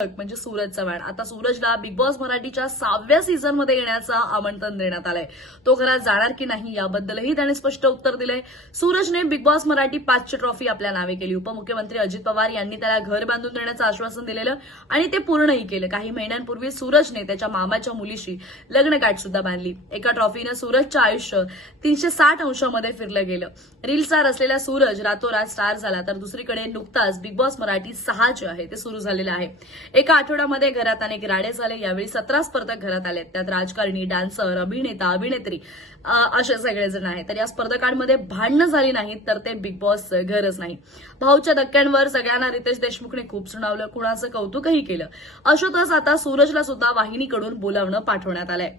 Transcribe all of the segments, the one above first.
म्हणजे सूरज चव्हाण. आता सूरजला बिग बॉस मराठीच्या 6व्या सीझनमध्ये येण्याचं आमंत्रण देण्यात आलंय. तो घरात जाणार की नाही याबद्दलही त्याने स्पष्ट उत्तर दिलंय. सूरजने बिग बॉस मराठी 5ची ट्रॉफी आपल्या नावे केली. उपमुख्यमंत्री अजित पवार यांनी त्याला घर बांधून देण्याचं आश्वासन दिलेलं आणि ते पूर्णही केलं. काही महिन्यांपूर्वी सूरजने त्याच्या मामाच्या मुलीशी लग्नगाठ सुद्धा बांधली. एका ट्रॉफीनं सूरजचं आयुष्य 360 अंशामध्ये फिरलं गेलं. रील स्टार असलेला सूरज रातोरात स्टार झाला, तर दुसरीकडे नुकताच बिग बॉस मराठी 6 जे आहे ते सुरू झालेलं आहे. एका आठवड्यामध्ये घरात अनेक राडे झाले. यावेळी 17 स्पर्धक घरात आले. त्यात राजकारणी, डान्सर, अभिनेता, अभिनेत्री असे सगळेजण आहेत. तर या स्पर्धकांमध्ये भांडणं झाली नाहीत तर ते बिग बॉस घरच नाही. भाऊच्या धक्क्यांवर सगळ्यांना रितेश देशमुखने खूप सुनावलं, कुणाचं कौतुकही केलं. अशातच आता सूरजला सुद्धा वाहिनीकडून बोलावणं पाठवण्यात आलंय.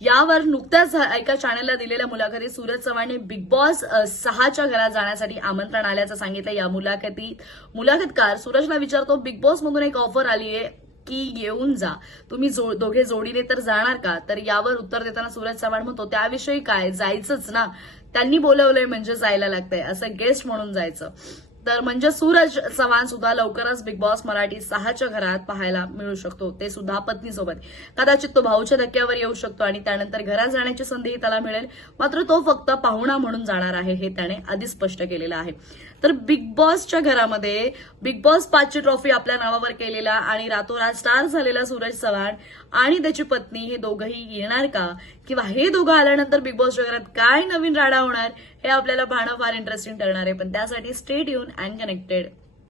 यावर नुकत्याच एका चॅनलला दिलेल्या मुलाखतीत सूरज चव्हाणने बिग बॉस 6च्या घरात जाण्यासाठी आमंत्रण आल्याचं सांगितलं. या मुलाखतकार सूरजला विचारतो, बिग बॉस मधून एक ऑफर आली आहे की येऊन जा, तुम्ही दोघे जोडीने तर जाणार का? तर यावर उत्तर देताना सूरज चव्हाण म्हणतो, त्याविषयी काय, जायचंच ना, त्यांनी बोलवलंय म्हणजे जायला लागतंय, असं गेस्ट म्हणून जायचं. तर म्हणजे सूरज चव्हाण सुद्धा लवकरच बिग बॉस मराठी 6च्या घरात पाहायला मिळू शकतो, ते सुद्धा पत्नीसोबत. कदाचित तो भाऊच्या धक्क्यावर येऊ शकतो आणि त्यानंतर घरात जाण्याची संधीही त्याला मिळेल. मात्र तो फक्त पाहुणा म्हणून जाणार आहे, हे त्याने आधीच स्पष्ट केलेलं आहे. तर बिग बॉसच्या घरामध्ये बिग बॉस 5ची ट्रॉफी आपल्या नावावर केलेला आणि रातोरात स्टार झालेला सूरज चव्हाण आणि त्याची पत्नी हे दोघंही येणार का, किंवा हे दोघं आल्यानंतर बिग बॉसच्या घरात काय नवीन राडा होणार हे आपल्याला पाहणं फार इंटरेस्टिंग ठरणार आहे. पण त्यासाठी स्टे ट्यून अँड कनेक्टेड.